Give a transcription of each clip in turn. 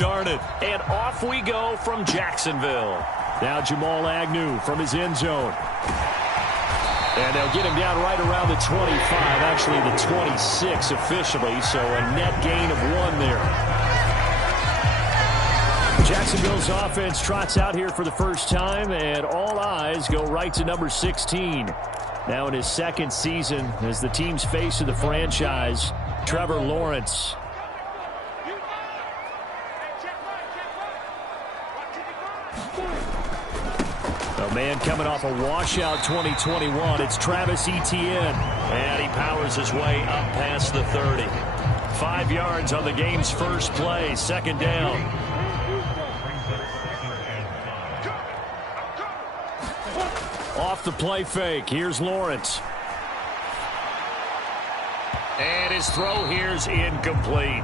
Darn it. And off we go from Jacksonville. Now Jamal Agnew from his end zone. And they'll get him down right around the 25, actually the 26 officially, so a net gain of 1 there. Jacksonville's offense trots out here for the first time, and all eyes go right to number 16. Now in his second season as the team's face of the franchise, Trevor Lawrence. A man coming off a washout 2021. It's Travis Etienne. And he powers his way up past the 30. 5 yards on the game's first play. Second down. Off the play fake. Here's Lawrence. And his throw here's incomplete.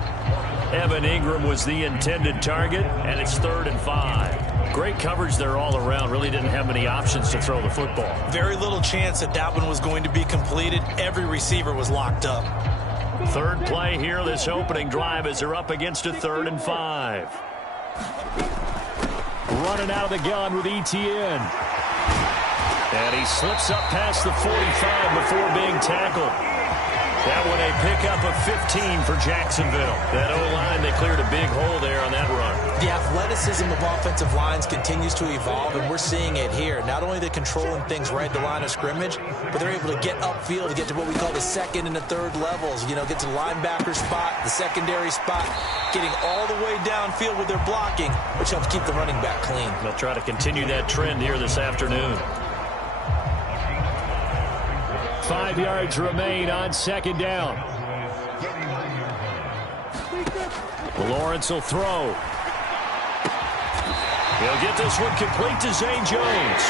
Evan Ingram was the intended target, and it's 3rd and 5. Great coverage there all around. Really didn't have many options to throw the football. Very little chance that one was going to be completed. Every receiver was locked up. Third play here, this opening drive, as they're up against a 3rd and 5. Running out of the gun with Etienne. And he slips up past the 45 before being tackled. That one a pickup of 15 for Jacksonville. That O-line, they cleared a big hole there on that run. The athleticism of offensive lines continues to evolve, and we're seeing it here. Not only they're controlling things right at the line of scrimmage, but they're able to get upfield to get to what we call the second and the third levels. You know, get to the linebacker spot, the secondary spot, getting all the way downfield with their blocking, which helps keep the running back clean. They'll try to continue that trend here this afternoon. 5 yards remain on second down. Lawrence will throw. He'll get this one complete to Zay Jones.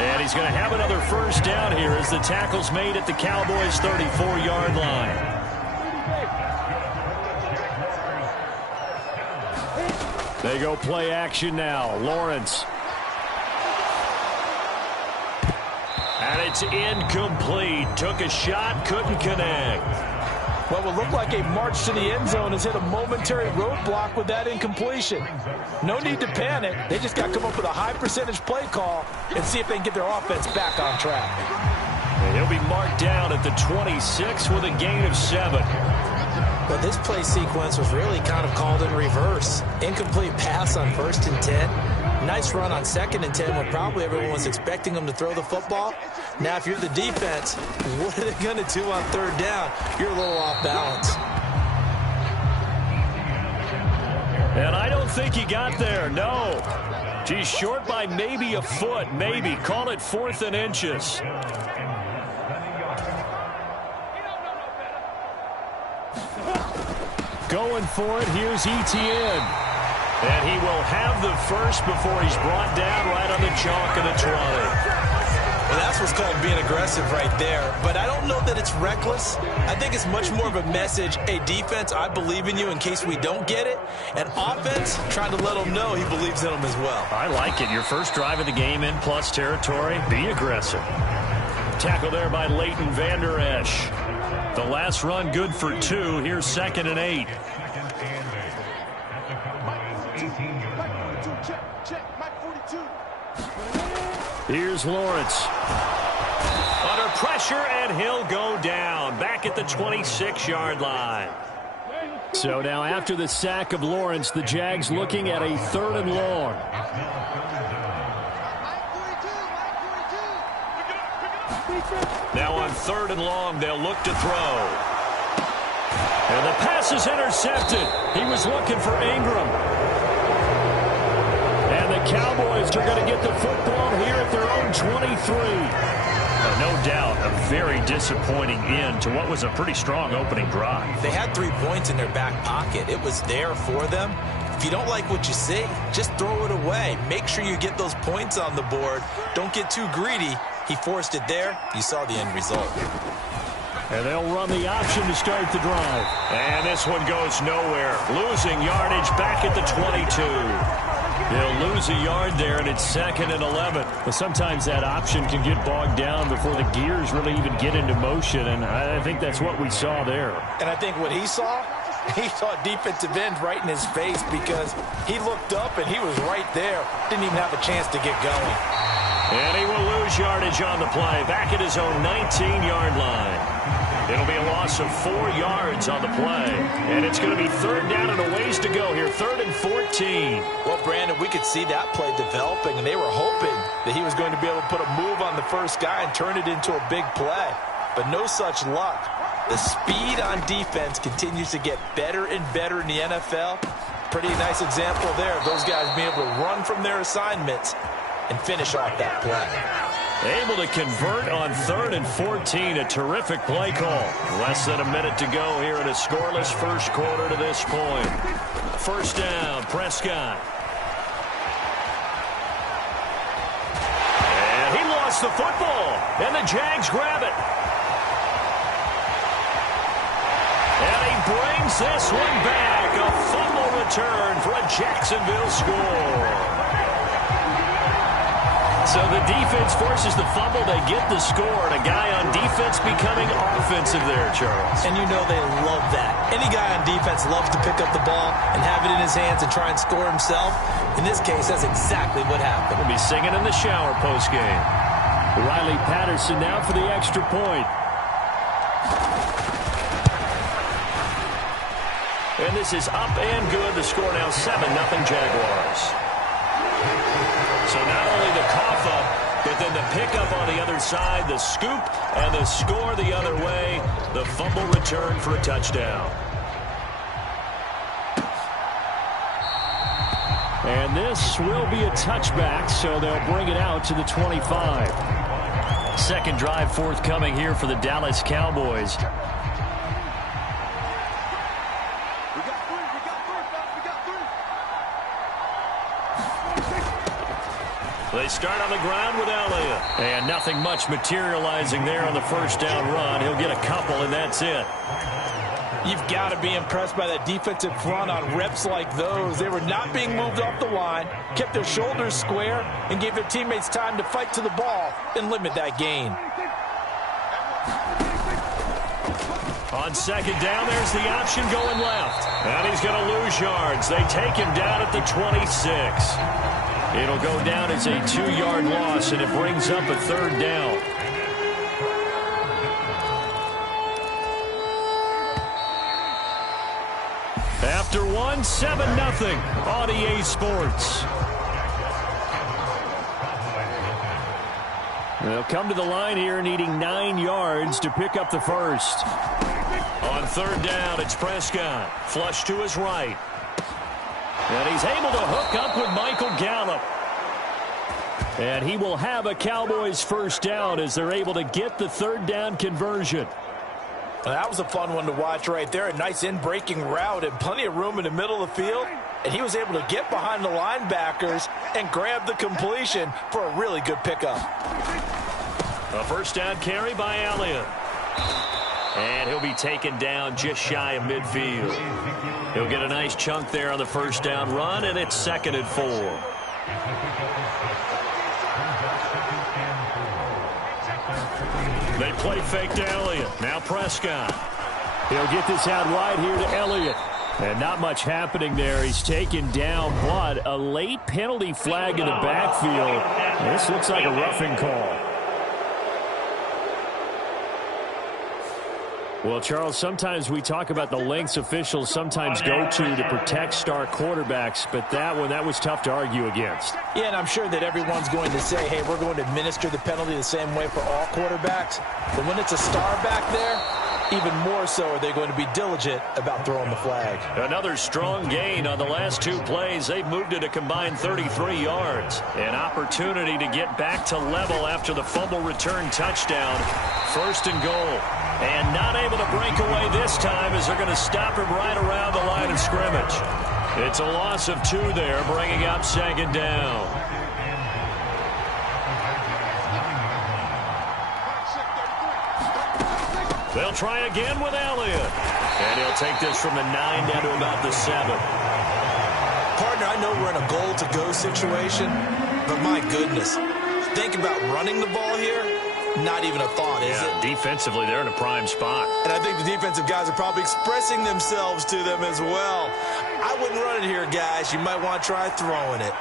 And he's going to have another first down here as the tackle's made at the Cowboys' 34-yard line. They go play action now. Lawrence. And it's incomplete. Took a shot, couldn't connect. What will look like a march to the end zone has hit a momentary roadblock with that incompletion. No need to panic. They just got to come up with a high percentage play call and see if they can get their offense back on track. And he'll be marked down at the 26 with a gain of 7. But this play sequence was really kind of called in reverse. Incomplete pass on 1st and 10. Nice run on 2nd and 10 when probably everyone was expecting them to throw the football. Now, if you're the defense, what are they going to do on 3rd down? You're a little off balance. And I don't think he got there, no. He's short by maybe a foot, maybe. Call it 4th and inches. Going for it, here's Etienne. And he will have the first before he's brought down right on the chalk of the 20. Well, that's what's called being aggressive right there. But I don't know that it's reckless. I think it's much more of a message. Hey, defense, I believe in you in case we don't get it. And offense, trying to let them know he believes in them as well. I like it. Your first drive of the game in plus territory. Be aggressive. Tackle there by Leighton Vander Esch. The last run good for 2. Here's 2nd and 8. Here's Lawrence. Under pressure, and he'll go down. Back at the 26-yard line. So now after the sack of Lawrence, the Jags looking at a 3rd and long. Now on 3rd and long, they'll look to throw. And the pass is intercepted. He was looking for Ingram. And the Cowboys are going to get the football here at their own 23. No doubt a very disappointing end to what was a pretty strong opening drive. They had 3 points in their back pocket. It was there for them. If you don't like what you see, just throw it away. Make sure you get those points on the board. Don't get too greedy. He forced it there. You saw the end result. And they'll run the option to start the drive. And this one goes nowhere. Losing yardage back at the 22. He'll lose a yard there, and it's 2nd and 11. But sometimes that option can get bogged down before the gears really even get into motion, and I think that's what we saw there. And I think what he saw a defensive end right in his face because he looked up and he was right there. Didn't even have a chance to get going. And he will lose yardage on the play, back at his own 19-yard line. It'll be a loss of 4 yards on the play. And it's going to be 3rd down and a ways to go here, 3rd and 14. Well, Brandon, we could see that play developing, and they were hoping that he was going to be able to put a move on the first guy and turn it into a big play. But no such luck. The speed on defense continues to get better and better in the NFL. Pretty nice example there of those guys being able to run from their assignments and finish off that play. Able to convert on 3rd and 14. A terrific play call. Less than a minute to go here in a scoreless first quarter to this point. 1st down, Prescott. And he lost the football. And the Jags grab it. And he brings this one back. A fumble return for a Jacksonville score. So the defense forces the fumble. They get the score. And a guy on defense becoming offensive there, Charles. And you know they love that. Any guy on defense loves to pick up the ball and have it in his hands and try and score himself. In this case, that's exactly what happened. We'll be singing in the shower postgame. Riley Patterson now for the extra point. And this is up and good. The score now 7-0 Jaguars. So not only the cough up, but then the pickup on the other side, the scoop, and the score the other way. The fumble return for a touchdown. And this will be a touchback, so they'll bring it out to the 25. 2nd drive forthcoming here for the Dallas Cowboys. They start on the ground with Elliott. And nothing much materializing there on the 1st down run. He'll get a couple, and that's it. You've got to be impressed by that defensive front on reps like those. They were not being moved off the line, kept their shoulders square, and gave their teammates time to fight to the ball and limit that gain. On 2nd down, there's the option going left. And he's going to lose yards. They take him down at the 26. It'll go down as a 2-yard loss, and it brings up a 3rd down. After 1, 7-0 on EA Sports. They'll come to the line here needing 9 yards to pick up the first. On 3rd down, it's Prescott. Flush to his right. And he's able to hook up with Michael Gallup. And he will have a Cowboys 1st down as they're able to get the 3rd down conversion. Well, that was a fun one to watch right there. A nice in-breaking route and plenty of room in the middle of the field. And he was able to get behind the linebackers and grab the completion for a really good pickup. A 1st down carry by Elliott. And he'll be taken down just shy of midfield. He'll get a nice chunk there on the 1st down run, and it's 2nd and 4. They play fake to Elliott. Now Prescott. He'll get this out wide here to Elliott. And not much happening there. He's taken down, but a late penalty flag in the backfield. This looks like a roughing call. Well, Charles, sometimes we talk about the lengths officials sometimes go to protect star quarterbacks, but that was tough to argue against. Yeah, and I'm sure that everyone's going to say, hey, we're going to administer the penalty the same way for all quarterbacks. But when it's a star back there, even more so are they going to be diligent about throwing the flag. Another strong gain on the last 2 plays. They've moved it a combined 33 yards. An opportunity to get back to level after the fumble return touchdown. 1st and goal. And not able to break away this time as they're going to stop him right around the line of scrimmage. It's a loss of 2 there, bringing up 2nd down. They'll try again with Elliott. And he'll take this from the 9 down to about the 7. Partner, I know we're in a goal-to-go situation, but my goodness, think about running the ball here. Not even a thought, is it? Defensively, they're in a prime spot. And I think the defensive guys are probably expressing themselves to them as well. I wouldn't run it here, guys. You might want to try throwing it.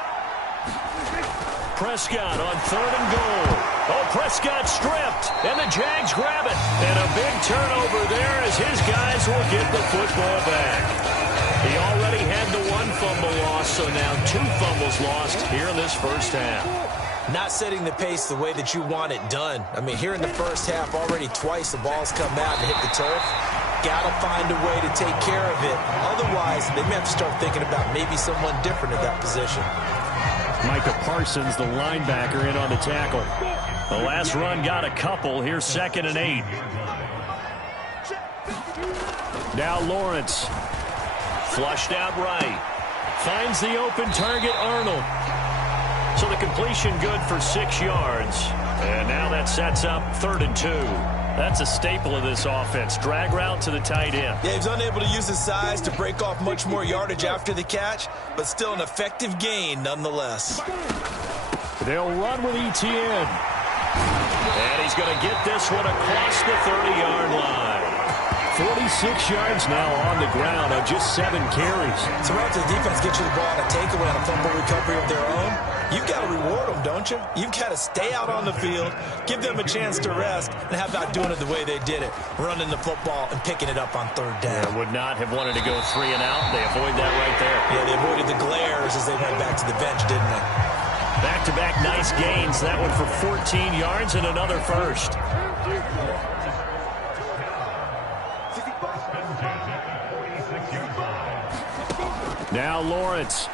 Prescott on 3rd and goal. Oh, Prescott stripped, and the Jags grab it. And a big turnover there as his guys will get the football back. He already had the 1 fumble loss, so now 2 fumbles lost here in this first half. Not setting the pace the way that you want it done. I mean, here in the first half, already twice the ball's come out and hit the turf. Got to find a way to take care of it. Otherwise, they may have to start thinking about maybe someone different at that position. Micah Parsons, the linebacker, in on the tackle. The last run got a couple. Here's 2nd and 8. Now Lawrence. Flushed out right. Finds the open target, Arnold. So the completion good for 6 yards. And now that sets up 3rd and 2. That's a staple of this offense. Drag route to the tight end. Yeah, he's unable to use his size to break off much more yardage after the catch, but still an effective gain nonetheless. They'll run with Etienne. And he's going to get this one across the 30-yard line. 46 yards now on the ground on just 7 carries. So right after the defense gets you the ball on a takeaway on a fumble recovery of their own, you've got to reward them, don't you? You've got to stay out on the field, give them a chance to rest, and how about doing it the way they did it, running the football and picking it up on 3rd down. They would not have wanted to go 3 and out. They avoid that right there. Yeah, they avoided the glares as they went back to the bench, didn't they? Back-to-back nice gains. That one for 14 yards and another first. Now Lawrence.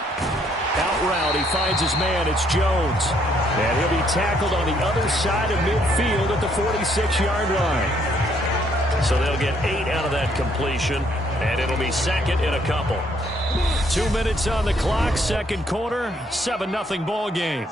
Out route, he finds his man. It's Jones. And he'll be tackled on the other side of midfield at the 46-yard line. So they'll get 8 out of that completion, and it'll be 2nd and a couple. 2 minutes on the clock, 2nd quarter, 7-0 ball game.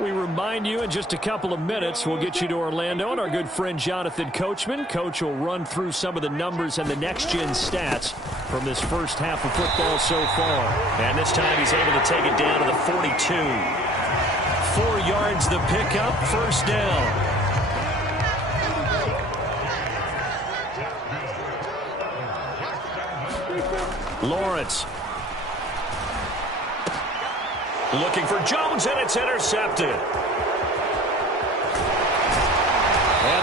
We remind you in just a couple of minutes, we'll get you to Orlando and our good friend Jonathan Coachman. Coach will run through some of the numbers and the next-gen stats from this first half of football so far. And this time he's able to take it down to the 42. 4 yards the pickup, 1st down. Lawrence. Looking for Jones, and it's intercepted. And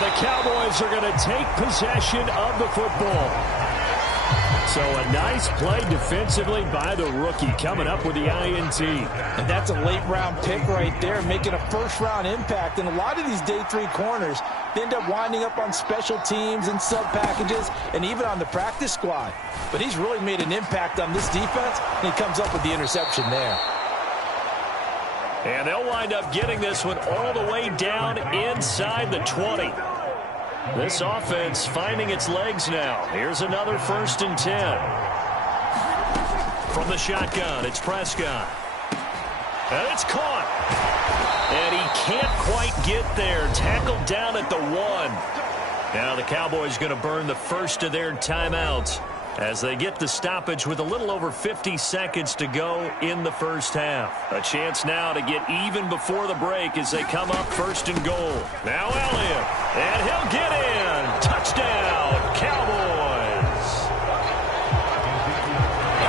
the Cowboys are going to take possession of the football. So a nice play defensively by the rookie, coming up with the INT. And that's a late-round pick right there, making a first-round impact. And a lot of these day 3 corners, they end up winding up on special teams and sub-packages and even on the practice squad. But he's really made an impact on this defense, and he comes up with the interception there. And they'll wind up getting this one all the way down inside the 20. This offense finding its legs now. Here's another 1st and 10. From the shotgun, it's Prescott. And it's caught. And he can't quite get there. Tackled down at the 1. Now the Cowboys going to burn the first of their timeouts as they get the stoppage with a little over 50 seconds to go in the first half. A chance now to get even before the break as they come up 1st and goal. Now Elliott, and he'll get in. Touchdown, Cowboys.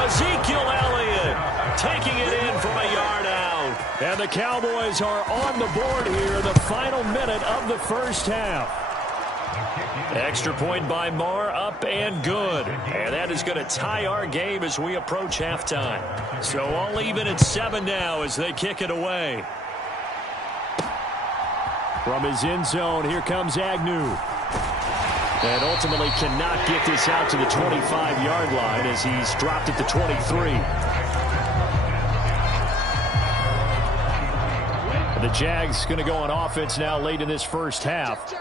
Ezekiel Elliott taking it in from a yard out. And the Cowboys are on the board here, the final minute of the first half. Extra point by Marr, up and good. And that is going to tie our game as we approach halftime. So all even at 7 now as they kick it away. From his end zone, here comes Agnew. And ultimately cannot get this out to the 25-yard line as he's dropped at the 23. The Jags going to go on offense now late in this first half.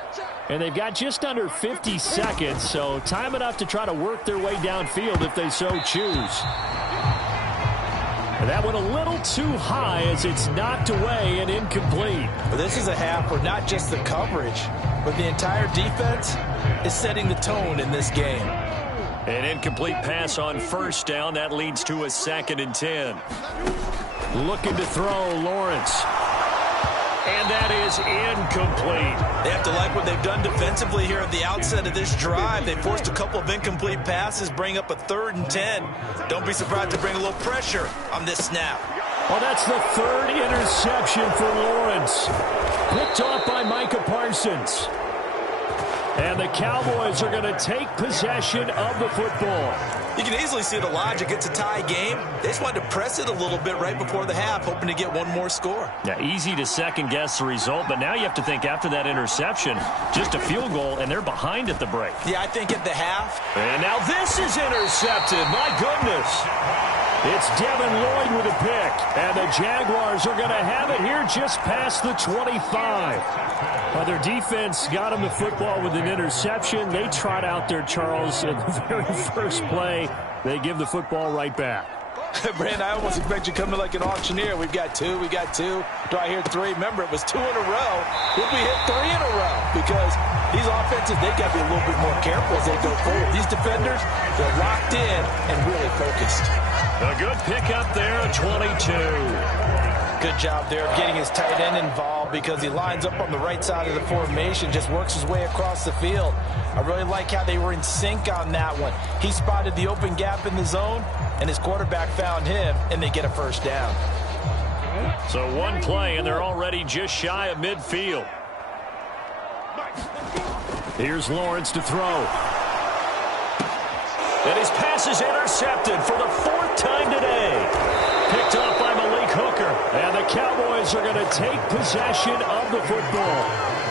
And they've got just under 50 seconds, so time enough to try to work their way downfield if they so choose. And that one a little too high as it's knocked away and incomplete. Well, this is a half where not just the coverage, but the entire defense is setting the tone in this game. An incomplete pass on first down. That leads to a 2nd and 10. Looking to throw, Lawrence. And that is incomplete. They have to like what they've done defensively here at the outset of this drive. They forced a couple of incomplete passes, bring up a 3rd and 10. Don't be surprised to bring a little pressure on this snap. Well, that's the 3rd interception for Lawrence. Picked off by Micah Parsons. And the Cowboys are going to take possession of the football. You can easily see the logic. It's a tie game. They just wanted to press it a little bit right before the half, hoping to get one more score. Yeah, easy to second-guess the result, but now you have to think after that interception, just a field goal, and they're behind at the break. Yeah, I think at the half. And now this is intercepted. My goodness. It's Devin Lloyd with a pick, and the Jaguars are going to have it here just past the 25. Their defense got them the football with an interception. They trot out there, Charles, in the very first play. They give the football right back. Brandon, I almost expect you coming like an auctioneer. We've got 2, we got 2. Do I hear 3? Remember, it was 2 in a row. Would we hit 3 in a row? Because these offenses, they've got to be a little bit more careful as they go forward. These defenders, they're locked in and really focused. A good pickup there, 22. Good job there of getting his tight end involved because he lines up on the right side of the formation, just works his way across the field. I really like how they were in sync on that one. He spotted the open gap in the zone, and his quarterback found him, and they get a first down. So one play, and they're already just shy of midfield. Here's Lawrence to throw. And his pass is intercepted for the 4th time today. Picked off by Malik Hooker. And the Cowboys are going to take possession of the football.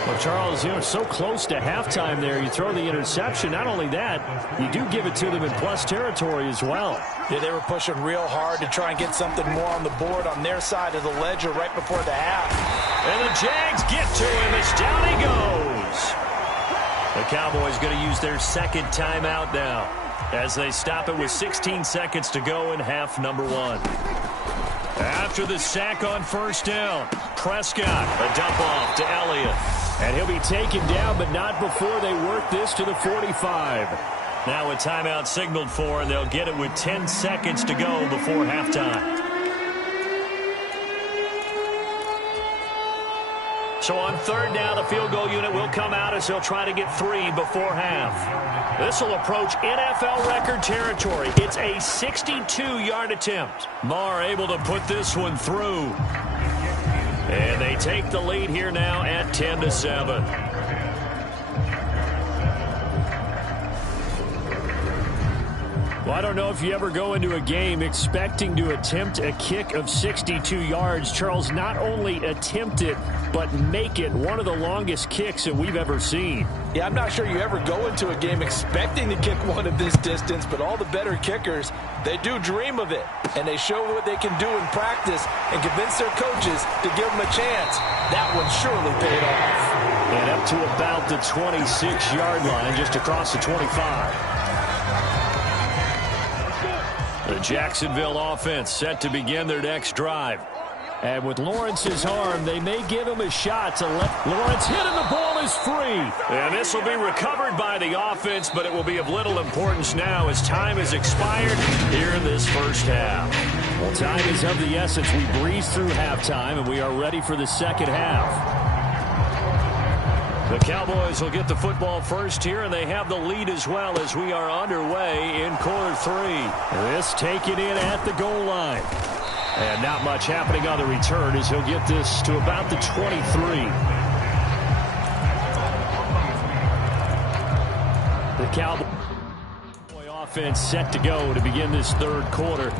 Well, Charles, you're so close to halftime there. You throw the interception. Not only that, you do give it to them in plus territory as well. Yeah, they were pushing real hard to try and get something more on the board on their side of the ledger right before the half. And the Jags get to him as down he goes. The Cowboys going to use their 2nd timeout now, as they stop it with 16 seconds to go in half number 1. After the sack on first down, Prescott, a dump off to Elliott. And he'll be taken down, but not before they work this to the 45. Now a timeout signaled for, and they'll get it with 10 seconds to go before halftime. So on 3rd down, the field goal unit will come out as they'll try to get 3 before half. This will approach NFL record territory. It's a 62-yard attempt. Marr able to put this one through. And they take the lead here now at 10-7. Well, I don't know if you ever go into a game expecting to attempt a kick of 62 yards. Charles, not only attempt it, but make it one of the longest kicks that we've ever seen. Yeah, I'm not sure you ever go into a game expecting to kick one of this distance, but all the better kickers, they do dream of it. And they show what they can do in practice and convince their coaches to give them a chance. That one surely paid off. And up to about the 26-yard line, just across the 25. The Jacksonville offense set to begin their next drive. And with Lawrence's arm, they may give him a shot to let Lawrence hit, and the ball is free. And this will be recovered by the offense, but it will be of little importance now as time has expired here in this first half. Well, time is of the essence. We breeze through halftime, and we are ready for the second half. The Cowboys will get the football first here, and they have the lead as well as we are underway in quarter 3. This taken in at the goal line. And not much happening on the return as he'll get this to about the 23. The Cowboy offense set to go to begin this 3rd quarter.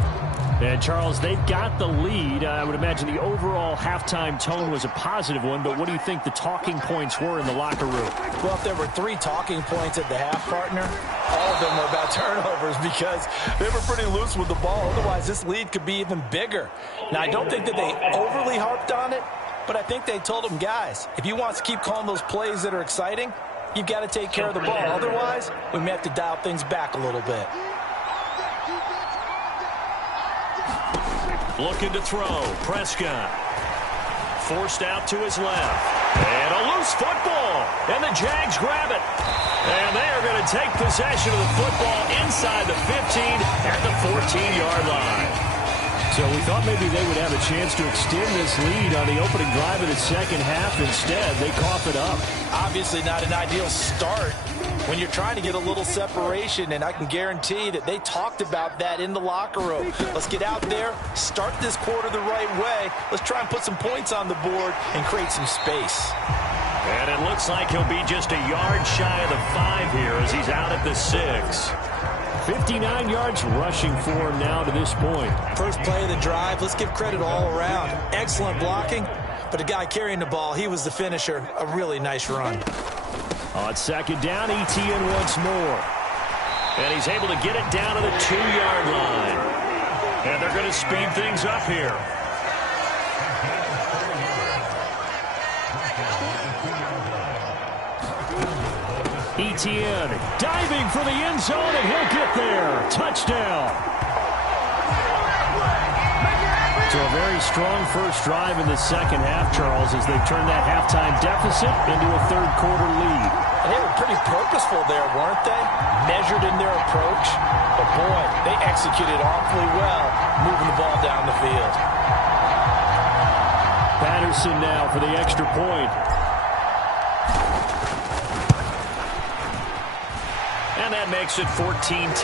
And, Charles, they've got the lead. I would imagine the overall halftime tone was a positive one, but what do you think the talking points were in the locker room? Well, if there were 3 talking points at the half, partner, all of them were about turnovers because they were pretty loose with the ball. Otherwise, this lead could be even bigger. Now, I don't think that they overly harped on it, but I think they told them, guys, if you want to keep calling those plays that are exciting, you've got to take care of the ball. Otherwise, we may have to dial things back a little bit. Looking to throw. Prescott. Forced out to his left. And a loose football. And the Jags grab it. And they are going to take possession of the football inside the 15 at the 14-yard line. So we thought maybe they would have a chance to extend this lead on the opening drive of the second half. Instead, they cough it up. Obviously not an ideal start when you're trying to get a little separation, and I can guarantee that they talked about that in the locker room. Let's get out there, start this quarter the right way. Let's try and put some points on the board and create some space. And it looks like he'll be just a yard shy of the 5 here as he's out at the 6. 59 yards rushing for him now to this point. First play of the drive, let's give credit all around. Excellent blocking, but the guy carrying the ball, he was the finisher. A really nice run. On second down, Etienne once more. And he's able to get it down to the 2-yard line. And they're going to speed things up here. Etienne diving for the end zone, and he'll get there. Touchdown. So a very strong first drive in the second half, Charles, as they turn that halftime deficit into a third-quarter lead. They were pretty purposeful there, weren't they? Measured in their approach. But, boy, they executed awfully well, moving the ball down the field. Patterson now for the extra point. And that makes it 14-10.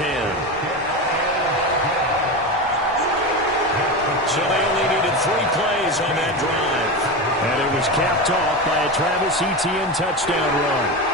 So they only needed 3 plays on that drive. And it was capped off by a Travis Etienne touchdown run.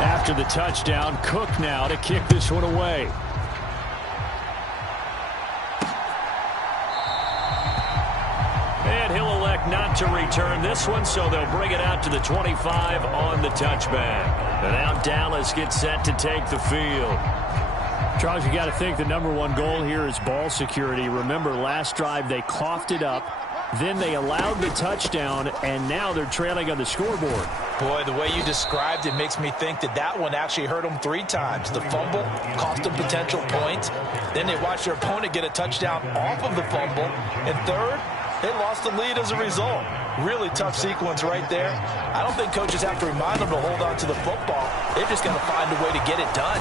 After the touchdown, Cook now to kick this one away. And he'll elect not to return this one, so they'll bring it out to the 25 on the touchback. And now Dallas gets set to take the field. Charles, you got to think the #1 goal here is ball security. Remember, last drive they coughed it up. Then they allowed the touchdown, and now they're trailing on the scoreboard. Boy, the way you described it makes me think that that one actually hurt them 3 times. The fumble cost them potential points. Then they watched their opponent get a touchdown off of the fumble. And third, they lost the lead as a result. Really tough sequence right there. I don't think coaches have to remind them to hold on to the football. They've just got to find a way to get it done.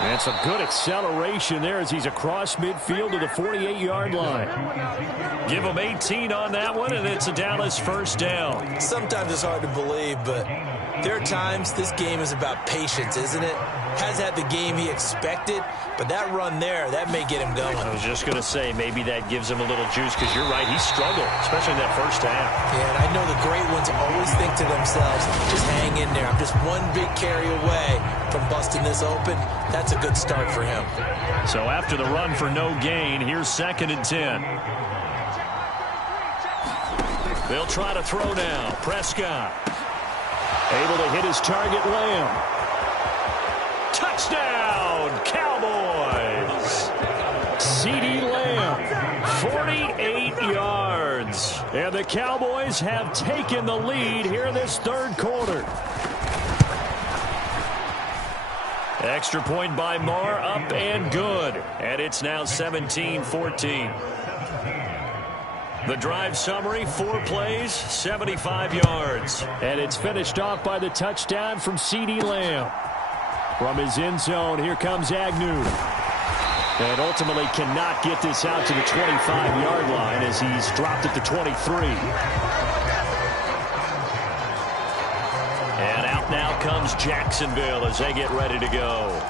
And some good acceleration there as he's across midfield to the 48-yard line. Give him 18 on that one, and it's a Dallas first down. Sometimes it's hard to believe, but there are times this game is about patience, isn't it? Has had the game he expected, but that run there, that may get him going. I was just going to say, maybe that gives him a little juice, because you're right, he struggled, especially in that first half. Yeah, and I know the great ones always think to themselves, just hang in there. I'm just one big carry away from busting this open. That's a good start for him. So after the run for no gain, here's 2nd and 10. They'll try to throw now. Prescott able to hit his target, Lamb. Touchdown, Cowboys! CeeDee Lamb, 48 yards. And the Cowboys have taken the lead here this third quarter. Extra point by Marr, up and good. And it's now 17-14. The drive summary, 4 plays, 75 yards. And it's finished off by the touchdown from CeeDee Lamb. From his end zone, here comes Agnew. And ultimately cannot get this out to the 25-yard line as he's dropped at the 23. And out now comes Jacksonville as they get ready to go.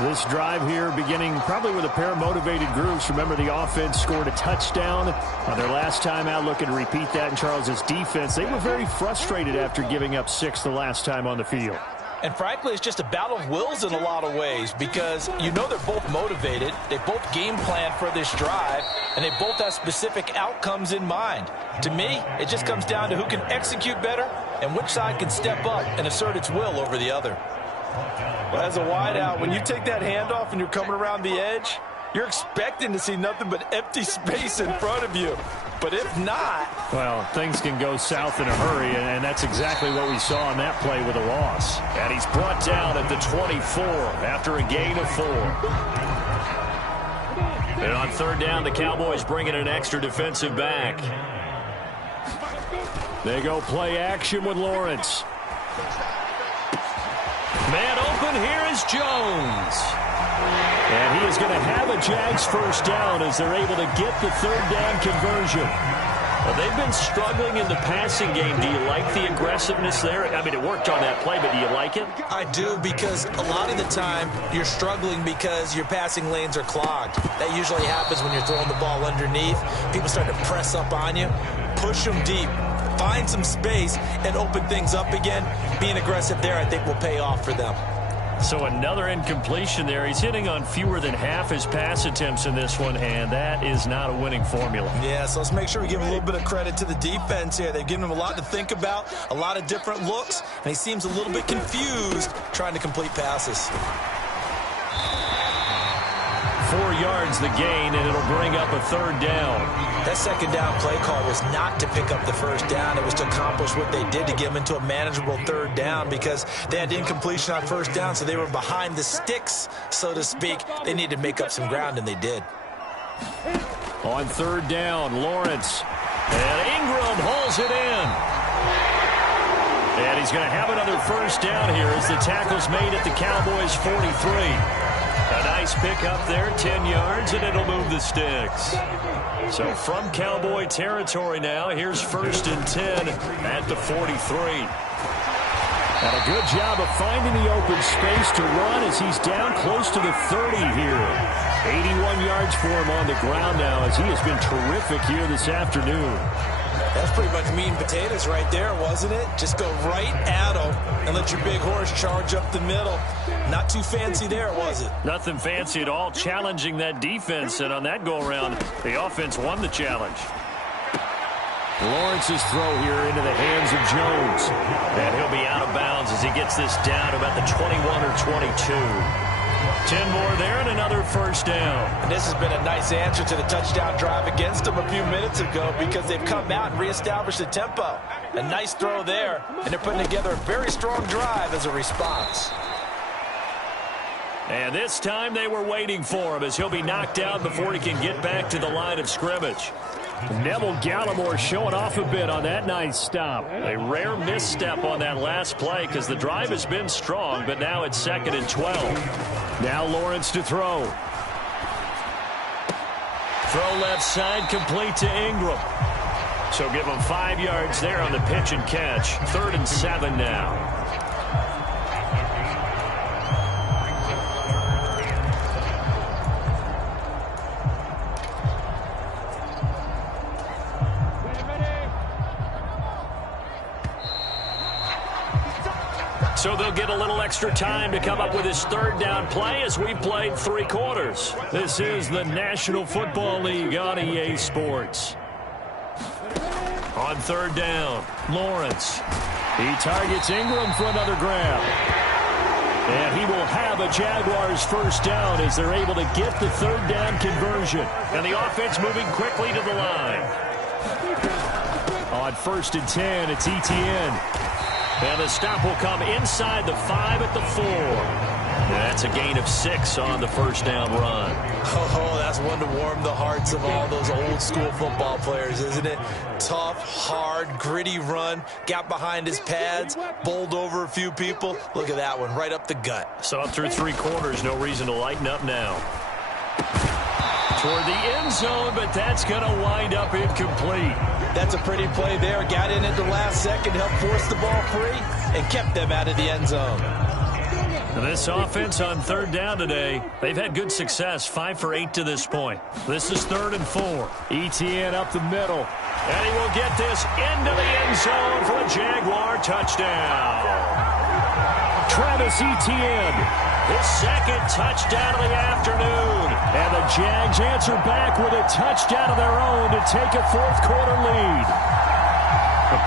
This drive here beginning probably with a pair of motivated groups. Remember, the offense scored a touchdown on their last time out, looking to repeat that in Charles' defense. They were very frustrated after giving up 6 the last time on the field. And frankly, it's just a battle of wills in a lot of ways because you know they're both motivated. They both game plan for this drive, and they both have specific outcomes in mind. To me, it just comes down to who can execute better and which side can step up and assert its will over the other. Well, as a wideout, when you take that handoff and you're coming around the edge, you're expecting to see nothing but empty space in front of you. But if not... well, things can go south in a hurry, and that's exactly what we saw on that play with a loss. And he's brought down at the 24 after a gain of 4. And on third down, the Cowboys bring in an extra defensive back. They go play action with Lawrence. Man open, here is Jones. And he is going to have a Jags first down as they're able to get the third down conversion. Well, they've been struggling in the passing game. Do you like the aggressiveness there? I mean, it worked on that play, but do you like it? I do, because a lot of the time you're struggling because your passing lanes are clogged. That usually happens when you're throwing the ball underneath. People start to press up on you. Push them deep. Find some space and open things up again. Being aggressive there, I think, will pay off for them. So another incompletion there. He's hitting on fewer than half his pass attempts in this one, and that is not a winning formula. Yeah, so let's make sure we give a little bit of credit to the defense here. They've given him a lot to think about, a lot of different looks, and he seems a little bit confused trying to complete passes. 4 yards the gain, and it'll bring up a third down. That second down play call was not to pick up the first down. It was to accomplish what they did to get them into a manageable third down because they had incompletion on first down, so they were behind the sticks, so to speak. They needed to make up some ground, and they did. On third down, Lawrence. And Ingram hauls it in. And he's going to have another first down here as the tackle's made at the Cowboys' 43. A nice pick up there, 10 yards, and it'll move the sticks. So from Cowboy territory now, here's 1st and 10 at the 43. And a good job of finding the open space to run as he's down close to the 30 here. 81 yards for him on the ground now as he has been terrific here this afternoon. That's pretty much meat and potatoes right there, wasn't it? Just go right at him and let your big horse charge up the middle. Not too fancy there, was it? Nothing fancy at all, challenging that defense, and on that go-around, the offense won the challenge. Lawrence's throw here into the hands of Jones. And he'll be out of bounds as he gets this down about the 21 or 22. 10 more there and another first down. And this has been a nice answer to the touchdown drive against them a few minutes ago because they've come out and reestablished the tempo. A nice throw there, and they're putting together a very strong drive as a response. And this time they were waiting for him as he'll be knocked down before he can get back to the line of scrimmage. Neville Gallimore showing off a bit on that nice stop. A rare misstep on that last play because the drive has been strong, but now it's 2nd and 12. Now Lawrence to throw. Throw left side, complete to Ingram. So give him 5 yards there on the pitch and catch. 3rd and 7 now. So they'll get a little extra time to come up with his third down play as we've played 3 quarters. This is the National Football League on EA Sports. On third down, Lawrence. He targets Ingram for another grab. And he will have a Jaguars first down as they're able to get the third down conversion. And the offense moving quickly to the line. On 1st and 10, it's Etienne. And the stop will come inside the 5 at the 4. And that's a gain of 6 on the first down run. Oh, that's one to warm the hearts of all those old school football players, isn't it? Tough, hard, gritty run. Got behind his pads, bowled over a few people. Look at that one, right up the gut. So through 3 quarters, no reason to lighten up now. toward the end zone, but that's going to wind up incomplete. That's a pretty play there. Got in at the last second, helped force the ball free, and kept them out of the end zone. This offense on third down today, they've had good success, 5 for 8 to this point. This is 3rd and 4. Etienne up the middle, and he will get this into the end zone for a Jaguar touchdown. Travis Etienne, his 2nd touchdown of the afternoon. And the Jags answer back with a touchdown of their own to take a 4th quarter lead.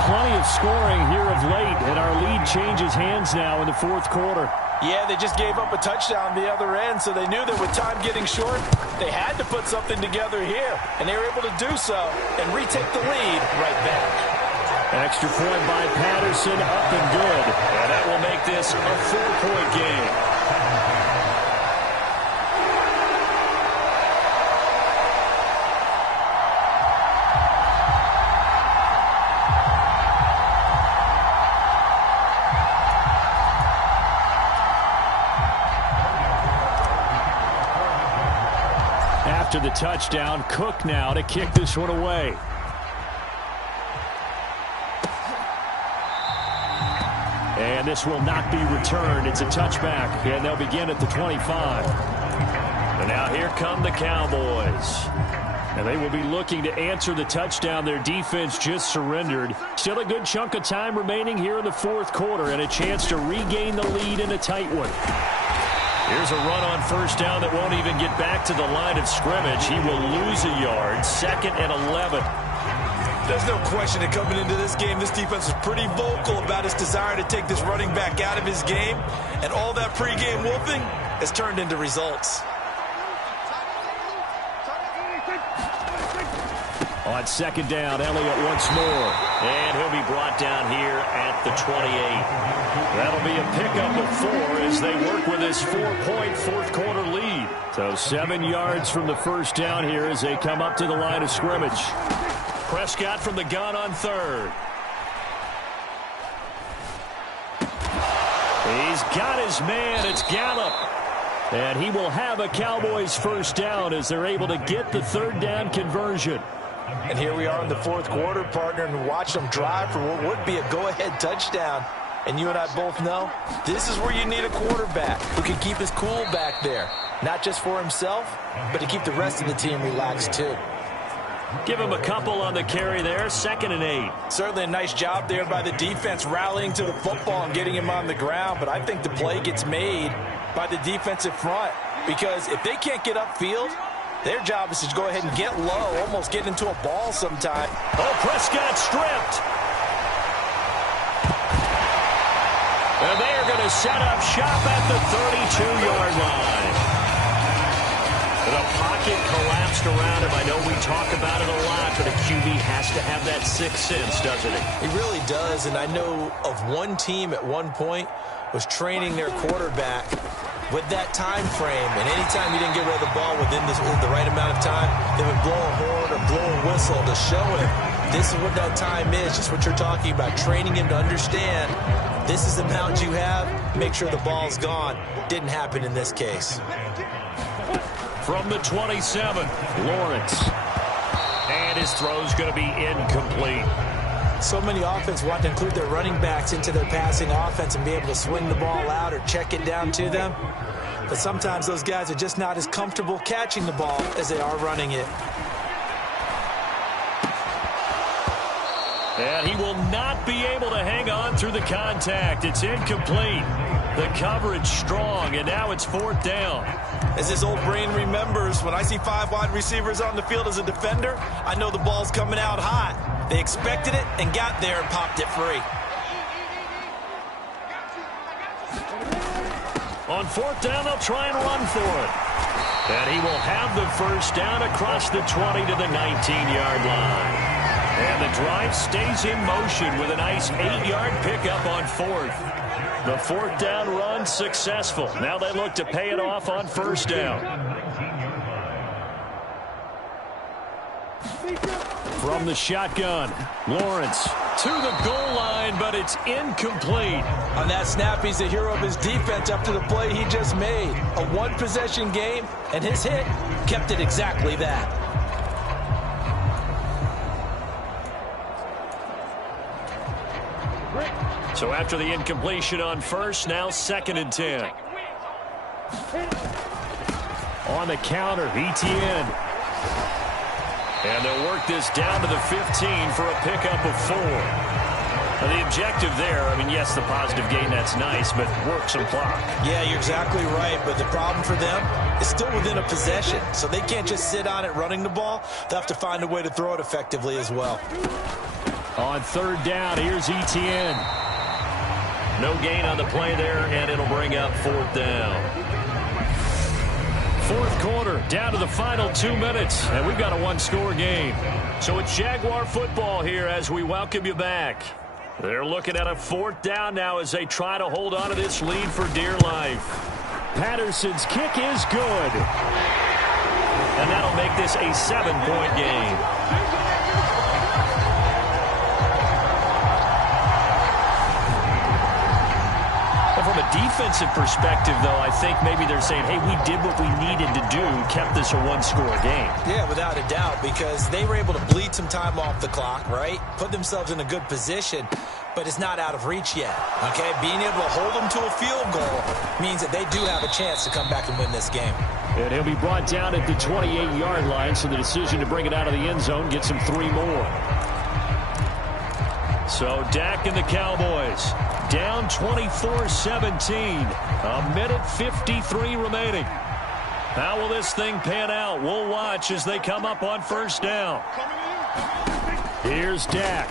Plenty of scoring here of late, and our lead changes hands now in the 4th quarter. Yeah, they just gave up a touchdown on the other end, so they knew that with time getting short, they had to put something together here. And they were able to do so and retake the lead right back. Extra point by Patterson, up and good. And that will make this a 4-point game. After the touchdown, Cook now to kick this one away. And this will not be returned. It's a touchback, and they'll begin at the 25. And now here come the Cowboys. And they will be looking to answer the touchdown their defense just surrendered. Still a good chunk of time remaining here in the 4th quarter, and a chance to regain the lead in a tight one. Here's a run on 1st down that won't even get back to the line of scrimmage. He will lose a yard. 2nd and 11. There's no question that coming into this game, this defense was pretty vocal about its desire to take this running back out of his game. And all that pregame wolfing has turned into results. On 2nd down, Elliott once more. And he'll be brought down here at the 28. That'll be a pickup of 4 as they work with this 4-point 4th quarter lead. So 7 yards from the 1st down here as they come up to the line of scrimmage. Prescott from the gun on 3rd. He's got his man. It's Gallup. And he will have a Cowboys 1st down as they're able to get the 3rd down conversion. And here we are in the 4th quarter, partner, and watch them drive for what would be a go-ahead touchdown. And you and I both know this is where you need a quarterback who can keep his cool back there. Not just for himself, but to keep the rest of the team relaxed too. Give him a couple on the carry there, 2nd and 8. Certainly a nice job there by the defense rallying to the football and getting him on the ground. But I think the play gets made by the defensive front. Because if they can't get upfield, their job is to go ahead and get low, almost get into a ball sometime. Oh, Prescott stripped. And they are going to set up shop at the 32-yard line. The pocket collapsed around him. I know we talk about it a lot, but a QB has to have that 6th sense, doesn't he? He really does, and I know of one team at one point was training their quarterback with that time frame, and anytime you didn't get rid of the ball within the right amount of time, they would blow a horn or blow a whistle to show him this is what that time is, just what you're talking about, training him to understand this is the amount you have, make sure the ball's gone. Didn't happen in this case. From the 27, Lawrence. And his throw's going to be incomplete. So many offense want to include their running backs into their passing offense and be able to swing the ball out or check it down to them. But sometimes those guys are just not as comfortable catching the ball as they are running it. And he will not be able to hang on through the contact. It's incomplete. The coverage strong, and now it's 4th down. As this old brain remembers, when I see 5 wide receivers on the field as a defender, I know the ball's coming out hot. They expected it and got there and popped it free. On 4th down, they'll try and run for it. And he will have the 1st down across the 20 to the 19-yard line. And the drive stays in motion with a nice 8-yard pickup on 4th. The 4th down run successful. Now they look to pay it off on 1st down. From the shotgun, Lawrence to the goal line, but it's incomplete. On that snap, he's the hero of his defense after the play he just made. A one-possession game, and his hit kept it exactly that. So after the incompletion on first, now 2nd and 10. On the counter, ETN. And they'll work this down to the 15 for a pickup of 4. Now the objective there, I mean, yes, the positive gain, that's nice, but work some clock. Yeah, you're exactly right, but the problem for them is still within a possession, so they can't just sit on it running the ball. They'll have to find a way to throw it effectively as well. On 3rd down, here's ETN. No gain on the play there, and it'll bring up 4th down. 4th quarter, down to the final 2 minutes, and we've got a one-score game. So it's Jaguar football here as we welcome you back. They're looking at a 4th down now as they try to hold on to this lead for dear life. Patterson's kick is good. And that'll make this a 7-point game. From a defensive perspective, though, I think maybe they're saying, hey, we did what we needed to do, kept this a one-score game. Yeah, without a doubt, because they were able to bleed some time off the clock, right? Put themselves in a good position, but it's not out of reach yet, okay? Being able to hold them to a field goal means that they do have a chance to come back and win this game. And he'll be brought down at the 28-yard line, so the decision to bring it out of the end zone gets him 3 more. So Dak and the Cowboys down 24-17. A minute 53 remaining. How will this thing pan out? We'll watch as they come up on 1st down. Here's Dak.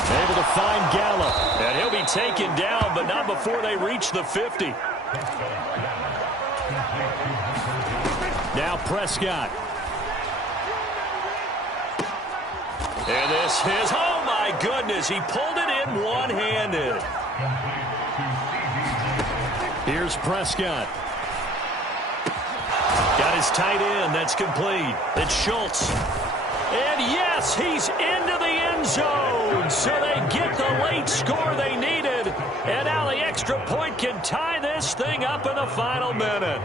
Able to find Gallup. And he'll be taken down, but not before they reach the 50. Now Prescott. And this is, oh my goodness, he pulled it in one-handed. Here's Prescott. Got his tight end, that's complete. It's Schultz. And yes, he's into the end zone. So they get the late score they needed. And now the extra point can tie this thing up in the final minute.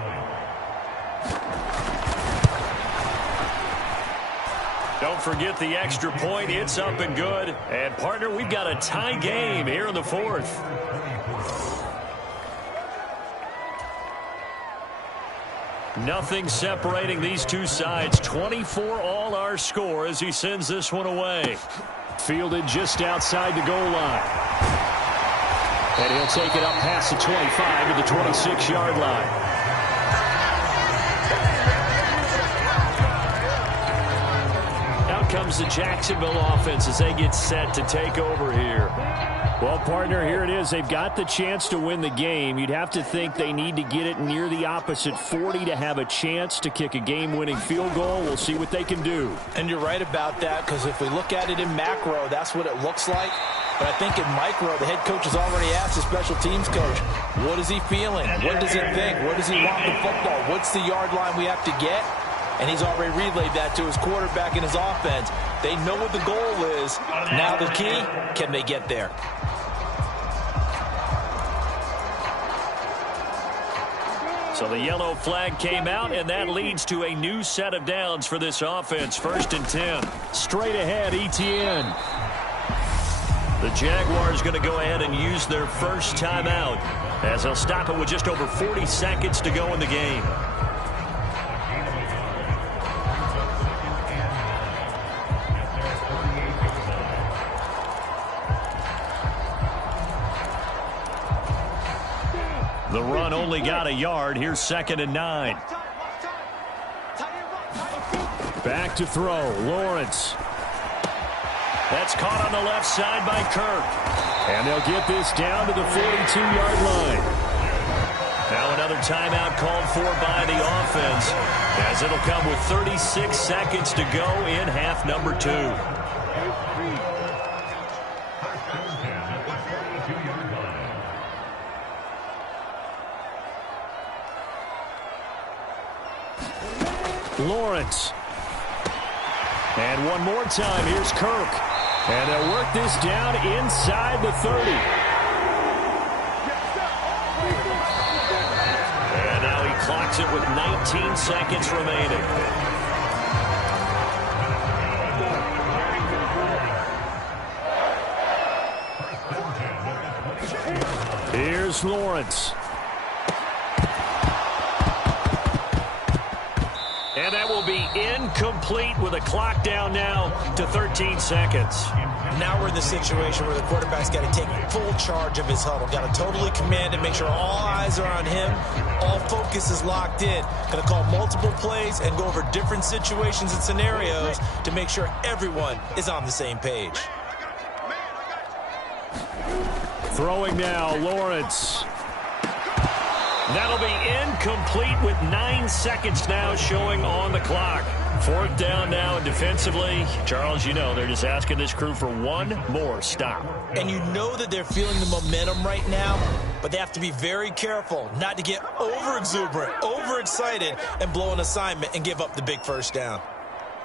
Don't forget the extra point. It's up and good. And, partner, we've got a tie game here in the 4th. Nothing separating these two sides. 24 all our score as he sends this one away. Fielded just outside the goal line. And he'll take it up past the 25 to the 26-yard line. Comes the Jacksonville offense as they get set to take over here. Well, partner, here it is. They've got the chance to win the game. You'd have to think they need to get it near the opposite 40 to have a chance to kick a game-winning field goal. We'll see what they can do. And you're right about that, because if we look at it in macro, that's what it looks like. But I think in micro, the head coach has already asked the special teams coach, what is he feeling? What does he think? Where does he want the football? What's the yard line we have to get? And he's already relayed that to his quarterback and his offense. They know what the goal is. Now the key, can they get there? So the yellow flag came out, and that leads to a new set of downs for this offense. 1st and 10. Straight ahead, ETN. The Jaguars going to go ahead and use their first timeout as they'll stop it with just over 40 seconds to go in the game. The run only got a yard. Here's 2nd and 9. Back to throw. Lawrence. That's caught on the left side by Kirk. And they'll get this down to the 42-yard line. Now another timeout called for by the offense, as it'll come with 36 seconds to go in half number 2. Lawrence. And one more time, here's Kirk. And they'll work this down inside the 30. And now he clocks it with 19 seconds remaining. Here's Lawrence. And that will be incomplete with a clock down now to 13 seconds. Now we're in the situation where the quarterback's got to take full charge of his huddle. Got to totally command it, make sure all eyes are on him. All focus is locked in. Going to call multiple plays and go over different situations and scenarios to make sure everyone is on the same page. Throwing now, Lawrence. That'll be incomplete with 9 seconds now showing on the clock. 4th down now, and defensively, Charles, you know, they're just asking this crew for one more stop. And you know that they're feeling the momentum right now, but they have to be very careful not to get over-exuberant, overexcited, and blow an assignment and give up the big first down.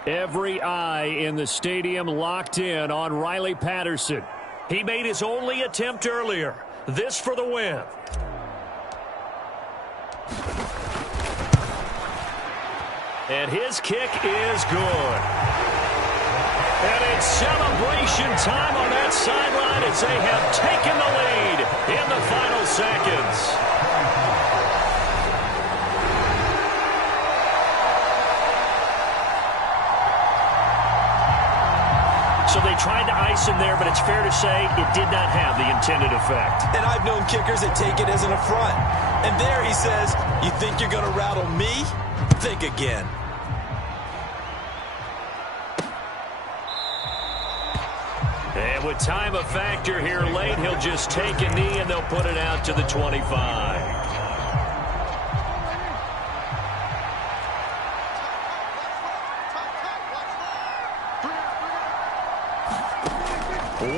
Every eye in the stadium locked in on Riley Patterson. He made his only attempt earlier. This for the win. And his kick is good. And it's celebration time on that sideline as they have taken the lead in the final seconds. So they tried to ice him there, but it's fair to say it did not have the intended effect. And I've known kickers that take it as an affront. And there he says, you think you're going to rattle me? Think again. And with time a factor here late, he'll just take a knee and they'll put it out to the 25.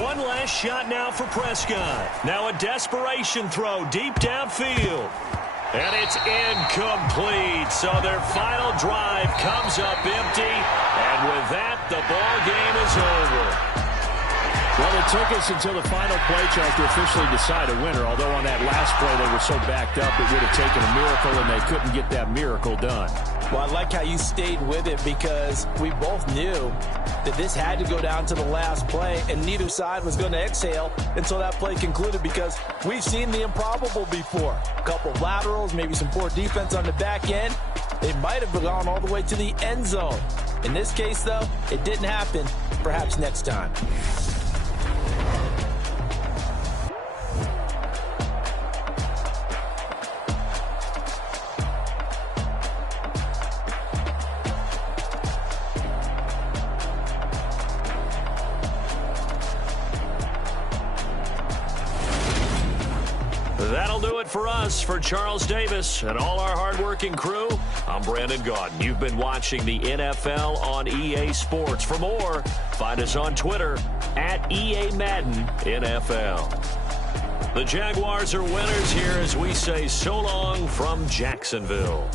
One last shot now for Prescott. Now a desperation throw deep downfield. And it's incomplete. So their final drive comes up empty. And with that, the ball game is over. Well, it took us until the final play, Charles, to officially decide a winner. Although on that last play they were so backed up, it would have taken a miracle, and they couldn't get that miracle done. Well, I like how you stayed with it because we both knew that this had to go down to the last play, and neither side was going to exhale until that play concluded because we've seen the improbable before. A couple of laterals, maybe some poor defense on the back end. They might have gone all the way to the end zone. In this case, though, it didn't happen. Perhaps next time. That'll do it for us. For Charles Davis and all our hardworking crew, I'm Brandon Gaudin. You've been watching the NFL on EA Sports. For more, find us on Twitter at EA Madden NFL. The Jaguars are winners here as we say so long from Jacksonville.